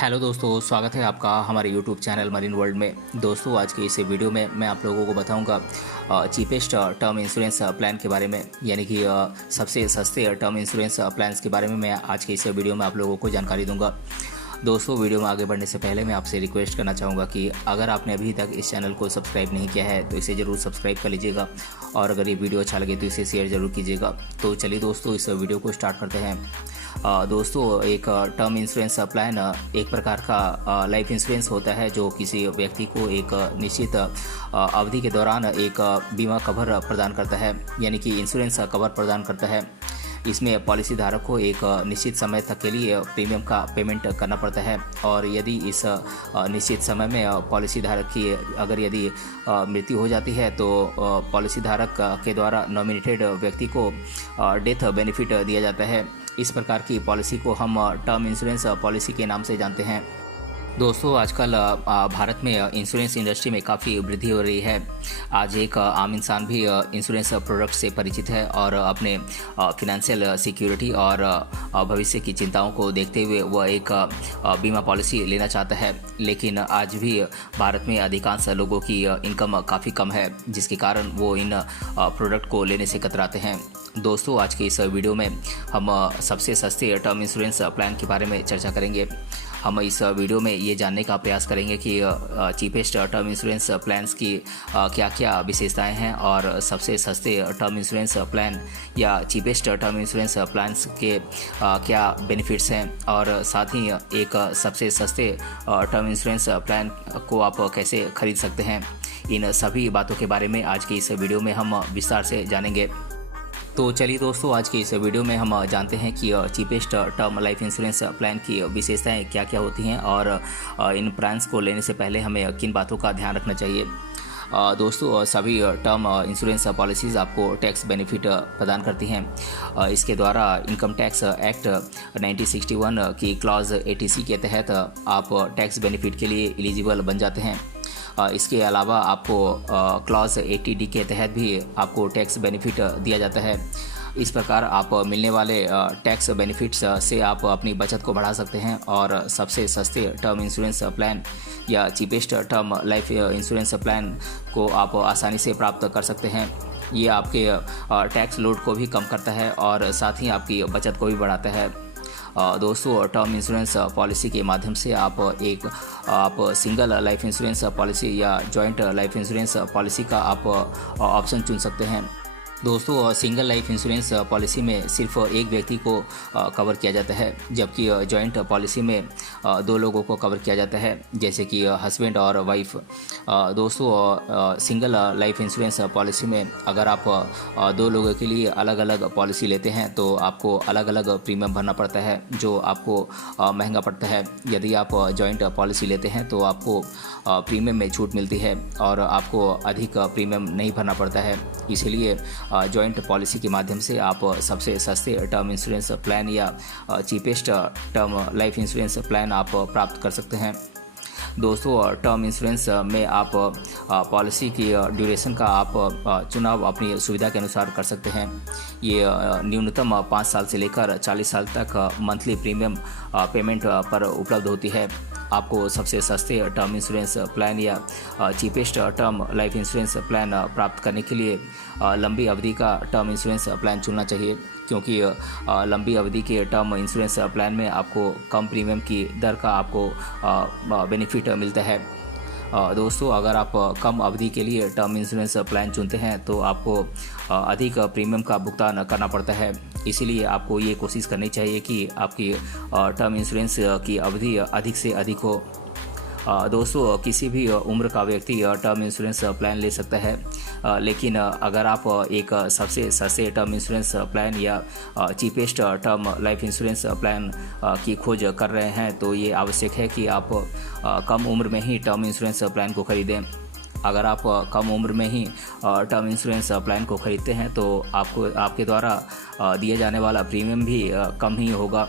Hello दोस्तों, स्वागत है आपका हमारे यूट्यूब चैनल मरीन वर्ल्ड में। दोस्तों, आज के इस वीडियो में मैं आप लोगों को बताऊंगा चीपेस्ट टर्म इंश्योरेंस प्लान के बारे में, यानी कि सबसे सस्ते टर्म इंश्योरेंस प्लान्स के बारे में मैं आज के इस वीडियो में आप लोगों को जानकारी दूंगा। दोस्तों, वीडियो में आगे बढ़ने से पहले मैं आपसे रिक्वेस्ट करना चाहूँगा कि अगर आपने अभी तक इस चैनल को सब्सक्राइब नहीं किया है तो इसे ज़रूर सब्सक्राइब कर लीजिएगा, और अगर ये वीडियो अच्छा लगे तो इसे शेयर ज़रूर कीजिएगा। तो चलिए दोस्तों, इस वीडियो को स्टार्ट करते हैं। दोस्तों, एक टर्म इंश्योरेंस प्लान एक प्रकार का लाइफ इंश्योरेंस होता है जो किसी व्यक्ति को एक निश्चित अवधि के दौरान एक बीमा कवर प्रदान करता है, यानी कि इंश्योरेंस कवर प्रदान करता है। इसमें पॉलिसी धारक को एक निश्चित समय तक के लिए प्रीमियम का पेमेंट करना पड़ता है, और यदि इस निश्चित समय में पॉलिसी धारक की यदि मृत्यु हो जाती है तो पॉलिसी धारक के द्वारा नॉमिनेटेड व्यक्ति को डेथ बेनिफिट दिया जाता है। इस प्रकार की पॉलिसी को हम टर्म इंश्योरेंस पॉलिसी के नाम से जानते हैं। दोस्तों, आजकल भारत में इंश्योरेंस इंडस्ट्री में काफ़ी वृद्धि हो रही है। आज एक आम इंसान भी इंश्योरेंस प्रोडक्ट से परिचित है और अपने फिनेंशियल सिक्योरिटी और भविष्य की चिंताओं को देखते हुए वह एक बीमा पॉलिसी लेना चाहता है। लेकिन आज भी भारत में अधिकांश लोगों की इनकम काफ़ी कम है, जिसके कारण वो इन प्रोडक्ट को लेने से कतराते हैं। दोस्तों, आज के इस वीडियो में हम सबसे सस्ते टर्म इंश्योरेंस प्लान के बारे में चर्चा करेंगे। हम इस वीडियो में ये जानने का प्रयास करेंगे कि चीपेस्ट टर्म इंश्योरेंस प्लान्स की क्या क्या विशेषताएं हैं, और सबसे सस्ते टर्म इंश्योरेंस प्लान या चीपेस्ट टर्म इंश्योरेंस प्लान्स के क्या बेनिफिट्स हैं, और साथ ही एक सबसे सस्ते टर्म इंश्योरेंस प्लान को आप कैसे खरीद सकते हैं। इन सभी बातों के बारे में आज की इस वीडियो में हम विस्तार से जानेंगे। तो चलिए दोस्तों, आज के इस वीडियो में हम जानते हैं कि cheapest term life insurance plan की विशेषताएं क्या क्या होती हैं, और इन प्लान्स को लेने से पहले हमें किन बातों का ध्यान रखना चाहिए। दोस्तों, सभी टर्म इंश्योरेंस पॉलिसीज़ आपको टैक्स बेनिफिट प्रदान करती हैं। इसके द्वारा इनकम टैक्स एक्ट 1961 की क्लॉज 80C के तहत आप टैक्स बेनिफिट के लिए एलिजिबल बन जाते हैं। इसके अलावा आपको क्लॉज 80D के तहत भी आपको टैक्स बेनिफिट दिया जाता है। इस प्रकार आप मिलने वाले टैक्स बेनिफिट्स से आप अपनी बचत को बढ़ा सकते हैं, और सबसे सस्ते टर्म इंश्योरेंस प्लान या cheapest term life insurance plan को आप आसानी से प्राप्त कर सकते हैं। ये आपके टैक्स लोड को भी कम करता है और साथ ही आपकी बचत को भी बढ़ाता है। दोस्तों, टर्म इंश्योरेंस पॉलिसी के माध्यम से आप सिंगल लाइफ इंश्योरेंस पॉलिसी या जॉइंट लाइफ इंश्योरेंस पॉलिसी का आप ऑप्शन चुन सकते हैं। दोस्तों, सिंगल लाइफ इंश्योरेंस पॉलिसी में सिर्फ एक व्यक्ति को कवर किया जाता है, जबकि जॉइंट पॉलिसी में दो लोगों को कवर किया जाता है, जैसे कि हस्बैंड और वाइफ। दोस्तों, सिंगल लाइफ इंश्योरेंस पॉलिसी में अगर आप दो लोगों के लिए अलग अलग पॉलिसी लेते हैं तो आपको अलग अलग प्रीमियम भरना पड़ता है, जो आपको महंगा पड़ता है। यदि आप जॉइंट पॉलिसी लेते हैं तो आपको प्रीमियम में छूट मिलती है और आपको अधिक प्रीमियम नहीं भरना पड़ता है। इसीलिए जॉइंट पॉलिसी के माध्यम से आप सबसे सस्ते टर्म इंश्योरेंस प्लान या cheapest term life insurance plan आप प्राप्त कर सकते हैं। दोस्तों, टर्म इंश्योरेंस में आप पॉलिसी की ड्यूरेशन का आप चुनाव अपनी सुविधा के अनुसार कर सकते हैं। ये न्यूनतम 5 साल से लेकर 40 साल तक मंथली प्रीमियम पेमेंट पर उपलब्ध होती है। आपको सबसे सस्ते टर्म इंश्योरेंस प्लान या cheapest term life insurance plan प्राप्त करने के लिए लंबी अवधि का टर्म इंश्योरेंस प्लान चुनना चाहिए, क्योंकि लंबी अवधि के टर्म इंश्योरेंस प्लान में आपको कम प्रीमियम की दर का आपको बेनिफिट मिलता है। दोस्तों, अगर आप कम अवधि के लिए टर्म इंश्योरेंस प्लान चुनते हैं तो आपको अधिक प्रीमियम का भुगतान करना पड़ता है। इसीलिए आपको ये कोशिश करनी चाहिए कि आपकी टर्म इंश्योरेंस की अवधि अधिक से अधिक हो। दोस्तों, किसी भी उम्र का व्यक्ति टर्म इंश्योरेंस प्लान ले सकता है, लेकिन अगर आप एक सबसे सस्ते टर्म इंश्योरेंस प्लान या cheapest term life insurance plan की खोज कर रहे हैं तो ये आवश्यक है कि आप कम उम्र में ही टर्म इंश्योरेंस प्लान को खरीदें। अगर आप कम उम्र में ही टर्म इंश्योरेंस प्लान को खरीदते हैं तो आपके द्वारा दिया जाने वाला प्रीमियम भी कम ही होगा,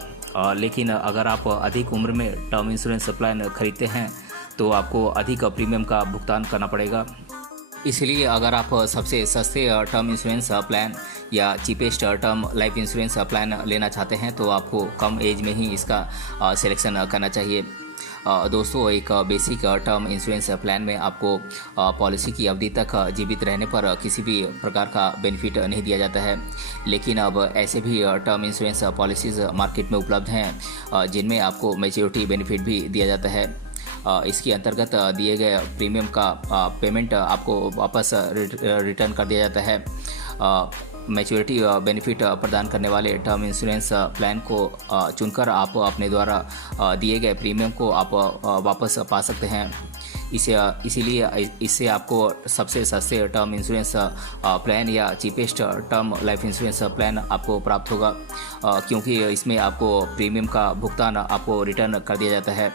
लेकिन अगर आप अधिक उम्र में टर्म इंश्योरेंस प्लान खरीदते हैं तो आपको अधिक प्रीमियम का भुगतान करना पड़ेगा। इसलिए अगर आप सबसे सस्ते टर्म इंश्योरेंस प्लान या cheapest term life insurance plan लेना चाहते हैं तो आपको कम एज में ही इसका सिलेक्शन करना चाहिए। दोस्तों, एक बेसिक टर्म इंश्योरेंस प्लान में आपको पॉलिसी की अवधि तक जीवित रहने पर किसी भी प्रकार का बेनिफिट नहीं दिया जाता है। लेकिन अब ऐसे भी टर्म इंश्योरेंस पॉलिसीज़ मार्केट में उपलब्ध हैं जिनमें आपको मैच्योरिटी बेनिफिट भी दिया जाता है। इसके अंतर्गत दिए गए प्रीमियम का पेमेंट आपको वापस रिटर्न कर दिया जाता है। मैच्योरिटी बेनिफिट प्रदान करने वाले टर्म इंश्योरेंस प्लान को चुनकर आप अपने द्वारा दिए गए प्रीमियम को आप वापस पा सकते हैं। इसीलिए इससे आपको सबसे सस्ते टर्म इंश्योरेंस प्लान या cheapest term life insurance plan आपको प्राप्त होगा, क्योंकि इसमें आपको प्रीमियम का भुगतान आपको रिटर्न कर दिया जाता है।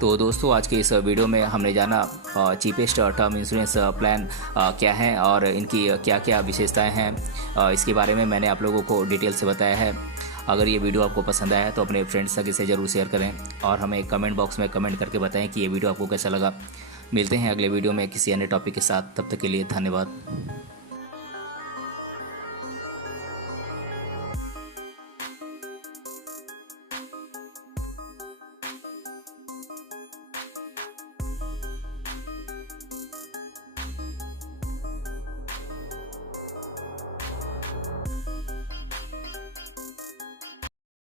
तो दोस्तों, आज के इस वीडियो में हमने जाना चीपेस्ट टर्म इंश्योरेंस प्लान क्या है और इनकी क्या क्या विशेषताएं हैं। इसके बारे में मैंने आप लोगों को डिटेल से बताया है। अगर ये वीडियो आपको पसंद आया तो अपने फ्रेंड्स तक इसे ज़रूर शेयर करें और हमें कमेंट बॉक्स में कमेंट करके बताएं कि ये वीडियो आपको कैसा लगा। मिलते हैं अगले वीडियो में किसी अन्य टॉपिक के साथ। तब तक के लिए धन्यवाद।